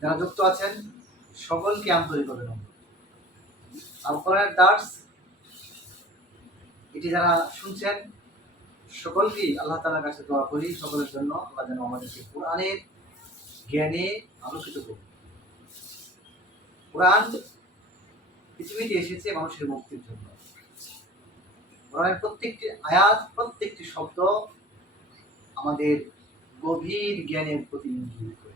যারা যুক্ত আছেন, সকলকে আন্তরিক অভিনন্দন। আল দার্স এটি যারা শুনছেন, সকলকেই আল্লাহ তালার কাছে দোয়া করি, সকলের জন্য আল্লাহ যেন আমাদেরকে কোরআনের জ্ঞানে আলোকিত করুন। কোরআন পৃথিবীতে এসেছে মানুষের মুক্তির জন্য। কোরআনের প্রত্যেকটি আয়াত, প্রত্যেকটি শব্দ আমাদের গভীর জ্ঞানের প্রতি করে।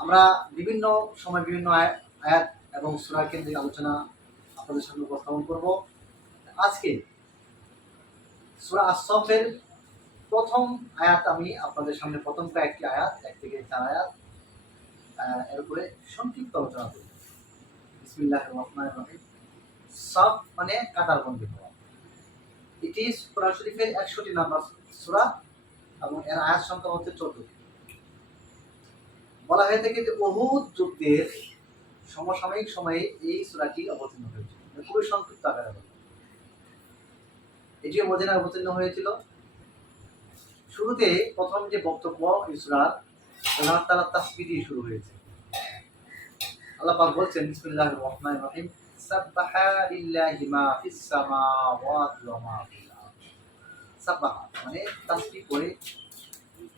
আমরা বিভিন্ন সময় বিভিন্ন আয়া- আয়াত এবং সুরা কেন্দ্রিক আলোচনা আপনাদের সামনে উপস্থাপন করব। আজকে সুরা আসফের প্রথম আয়াত আমি আপনাদের সামনে, প্রথম কয়েকটি আয়াত, এক থেকে চার আয়াত এর উপরে সংক্ষিপ্ত আলোচনা করব বিসমিল্লাহ রহমান রহিম। সব মানে কাতার বন্দি হওয়া। এটি সুরা শরীফের একশোটি নাম্বার সুরা এবং এর আয়াত সংখ্যা হচ্ছে চোদ্দটি। বলা হয়ে থাকে যে অহুদ যুদ্ধের সমসাময়িক সময়ে এই সুরাটি অবতীর্ণ হয়েছিল। মানে খুবই সংক্ষিপ্ত আকারে বলা। এটিও মদিনায় অবতীর্ণ হয়েছিল। শুরুতে প্রথম যে বক্তব্য এই সুরার, আল্লাহ দিয়ে শুরু হয়েছে। আল্লাহ বলছেন, বিসমিল্লাহির রহমানির রহিম, সাব্বাহা মা ফিস সামাওয়াতি ওয়া মা ফিল সাব্বাহা মানে তাসবিহ করে,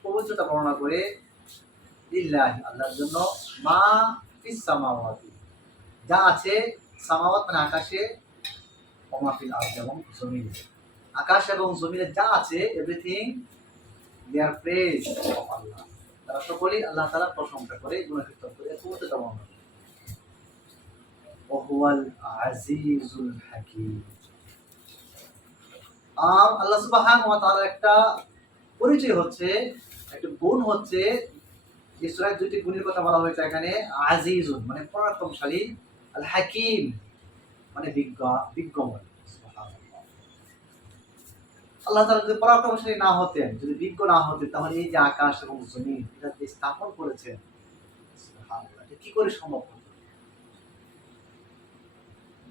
পবিত্রতা বর্ণনা করে আল্লাহর জন্য, মা যা আছে, সামাওয়াত মানে আকাশে মা এবং জমিনে। আকাশ এবং জমিনে যা আছে এভরিথিং প্রেজ আল্লাহ তারা সকলেই আল্লাহ প্রশংসা করে করে আজিজুল হাকিম। আল্লাহ একটা পরিচয় হচ্ছে, একটা গুণ হচ্ছে এই সূরায় দুটি গুণের কথা বলা হয়েছে এখানে, আজিজুন মানে পরাক্রমশালী আল হাকিম মানে বিজ্ঞ বিজ্ঞময় আল্লাহ তাআলা যদি পরাক্রমশালী না হতেন, যদি বিজ্ঞ না হতেন, তাহলে এই যে আকাশ এবং জমিন, এটা যে স্থাপন করেছেন কি করে সম্ভব হতো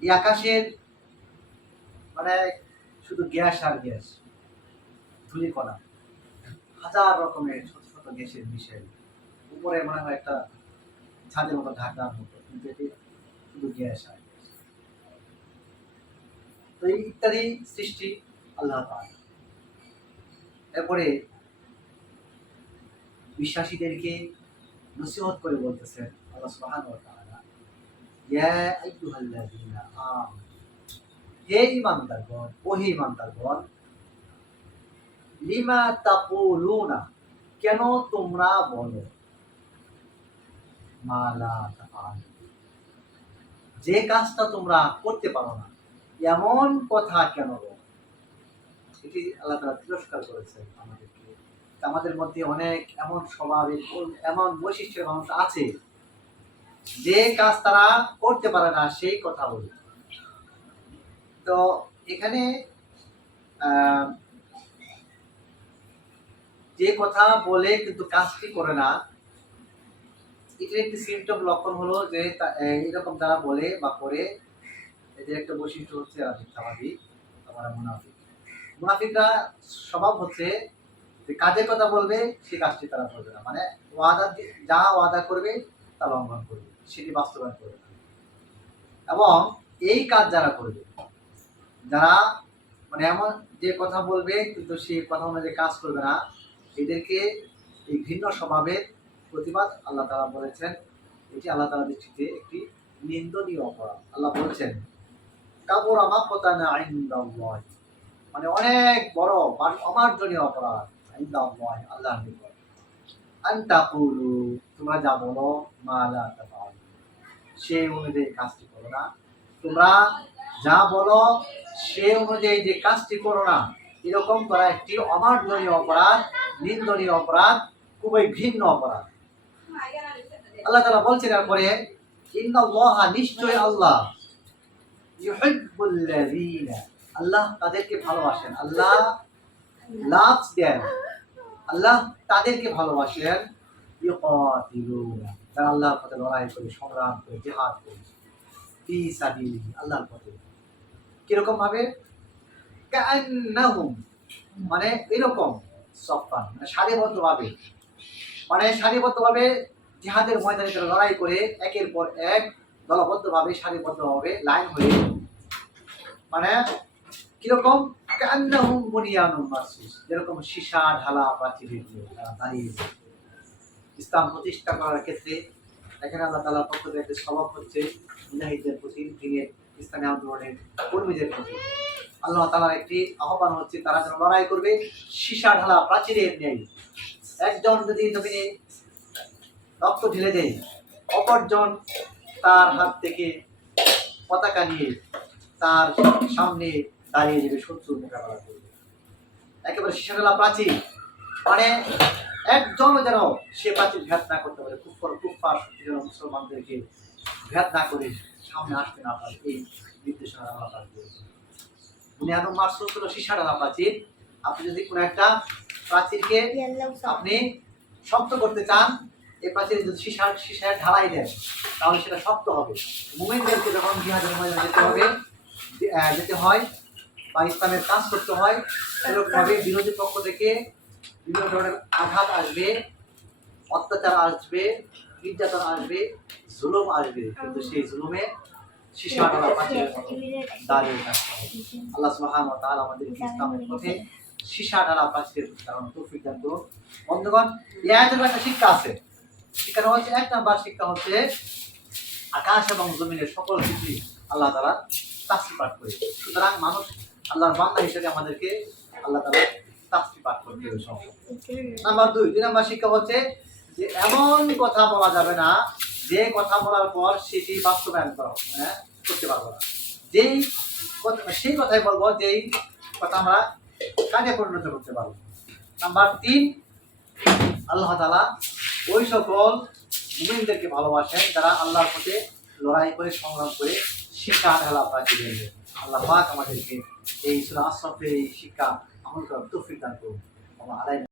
এই আকাশের মানে শুধু গ্যাস আর গ্যাস, ধূলিকণা, হাজার রকমের ছোট ছোট গ্যাসের বিষয় উপরে মনে হয় একটা ছাদের মতো ঢাকার মতো কিন্তু এটি শুধু গ্যাস আর তো এই ইত্যাদি সৃষ্টি আল্লাহ এরপরে বিশ্বাসীদেরকে নসিহত করে বলতেছেন আল্লাহ তাকুলুনা, কেন তোমরা বলো যে কাজটা তোমরা করতে পারো না, এমন কথা কেন এটি আল্লাহ তাআলা তিরস্কার করেছেন আমাদেরকে। আমাদের মধ্যে অনেক এমন স্বভাবের এমন বৈশিষ্ট্যের মানুষ আছে, যে কাজ তারা করতে পারে না, সেই কথা বলে। তো এখানে যে কথা বলে কিন্তু কাজটি করে না এটার একটি সিমটম লক্ষণ হলো যে এরকম যারা বলে বা করে, এদের একটা বৈশিষ্ট্য হচ্ছে এরা মিথ্যাবাদী আমরা মুনাফিক। মুনাফিকরা স্বভাব হচ্ছে যে কাজের কথা বলবে সেই কাজটি তারা করবে না। মানে ওয়াদা যা ওয়াদা করবে, তা লঙ্ঘন করবে সেটি বাস্তবায়ন করবে এবং এই কাজ যারা করবে, যারা মানে এমন যে কথা বলবে, কিন্তু সেই কথা অনুযায়ী কাজ করবে না, এদেরকে এই ভিন্ন স্বভাবের প্রতিবাদ আল্লাহ তালা বলেছেন, এটি আল্লাহ তালা দৃষ্টিতে একটি নিন্দনীয় অপরাধ। আল্লাহ বলছেন, কাবর আমার কথা না আইন মানে অনেক বড় অমার্জনীয় অপরাধ আইন আল্লাহ নিকট। আন্তাকুলু তোমরা যা বলো, মা তাফআলু সেই অনুযায়ী কাজটি করো না। তোমরা যা বলো, সে অনুযায়ী যে কাজটি করো না। এরকম করা একটি অমার্জনীয় অপরাধ, নিন্দনীয় অপরাধ, খুবই ভিন্ন অপরাধ। আল্লাহ তালা বলছেন এরপরে ইন্নাল্লাহ নিশ্চয় আল্লাহ। ইউহিব্বুল্লাযীনা। আল্লাহ তাদেরকে ভালোবাসেন। আল্লাহ লাভ দেন। আল্লাহ তাদেরকে ভালোবাসেন। যারা আল্লাহর পথে লড়াই করে, সংগ্রাম করে, জিহাদ করে। ফি সাবিলিহি, আল্লাহর পথে। কীরকম ভাবে? মানে এরকম, সফান। মানে সারিবদ্ধভাবে। মানে সারিবদ্ধভাবে জিহাদের ময়দানে তারা লড়াই করে একের পর এক দলবদ্ধভাবে, সারিবদ্ধভাবে লাইন হয়ে মানে কীরকম? কান্নাহুম মারসুস। যেরকম সীসা, ঢালা প্রাচীরের দাঁড়িয়েছে ইসলাম প্রতিষ্ঠা করার ক্ষেত্রে এখানে আল্লাহ তালার পক্ষ থেকে একটি স্বভাব হচ্ছে, মুজাহিদদের প্রতি দিনের ইসলামী আন্দোলনের কর্মীদের প্রতি। আল্লাহ তালার একটি আহ্বান হচ্ছে, তারা যেন লড়াই করবে, সীসা, ঢালা প্রাচীরের ন্যায় একজন যদি জমিনে রক্ত ঢেলে দেয়। অপরজন তার হাত থেকে পতাকা নিয়ে তার সামনে দাঁড়িয়ে যাবে শত্রু মোকাবেলা করবে। একেবারে ঢালা প্রাচীর। মানে একজন যেন সে প্রাচীর ভেদ না করতে পারে কুফর কুফার যেন মুসলমানদেরকে ভেদ না করে সামনে আসতে না পারে এই নির্দেশনা তাআলা দিয়েছেন বুনিয়াদু মারসুস হলো সীসা প্রাচীর। আপনি যদি কোনো একটা প্রাচীরকে আপনি শক্ত করতে চান এই পাশে যদি সীসা সীসায় ঢালাই দেন, তাহলে সেটা শক্ত হবে। মুমিনদেরকে যখন জিহাদের ময়দানে যেতে হবে যেতে হয় বা ইসলামের কাজ করতে হয়, এরকমভাবে বিরোধী পক্ষ থেকে বিভিন্ন ধরনের আঘাত আসবে, অত্যাচার আসবে, নির্যাতন আসবে, জুলুম আসবে। কিন্তু সেই জুলুমে মতো দাঁড়িয়ে থাকতে হবে। আল্লাহ সুবহান ওয়া তাআলা আমাদের ইসলামের পথে সীসা ঢালা প্রাচীরের কারণ তৌফিক দান করুন। বন্ধুগণ একটা শিক্ষা আছে। শিক্ষাটা হচ্ছে এক নাম্বার শিক্ষা হচ্ছে আকাশ এবং জমিনের সকল কিছুই আল্লাহ তারা তাস্তি পাঠ করে সুতরাং মানুষ আল্লাহর বান্দা হিসেবে আমাদেরকে আল্লাহ তারা তাস্তি পাঠ করতে হবে নাম্বার দুই দুই নাম্বার শিক্ষা হচ্ছে যে এমন কথা বলা যাবে না, যে কথা বলার পর সেটি বাস্তবায়ন করা হ্যাঁ? করতে পারব না। যেই কথা, সেই কথাই বলব যেই কথা আমরা কাজে পরিণত করতে পারব। নাম্বার তিন, আল্লাহ তালা ওই সকল মুমিনদেরকে ভালোবাসেন, যারা আল্লাহর পথে লড়াই করে, সংগ্রাম করে শিক্ষা খেলা পাঠিয়ে দেবেন আল্লাহ পাক আমাদেরকে এই সুরা আশ্রফের এই শিক্ষা আমল করার তৌফিক দান করুন। আমার আলাই